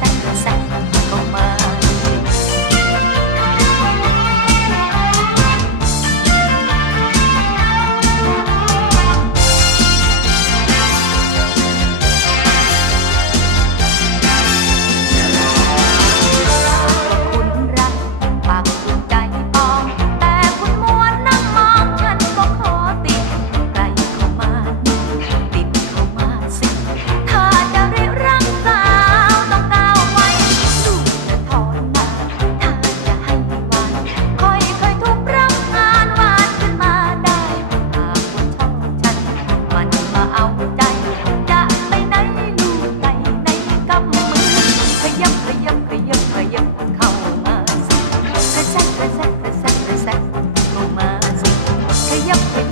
xanh xanh không mơ. Thank you.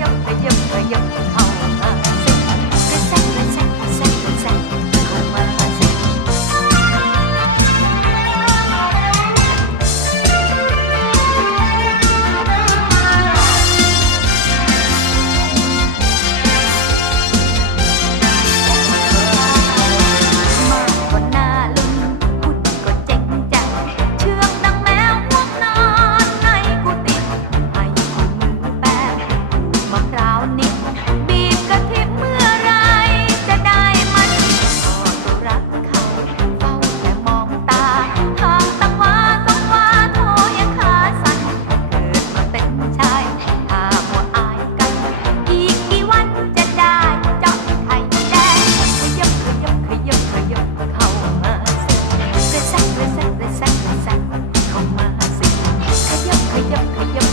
要要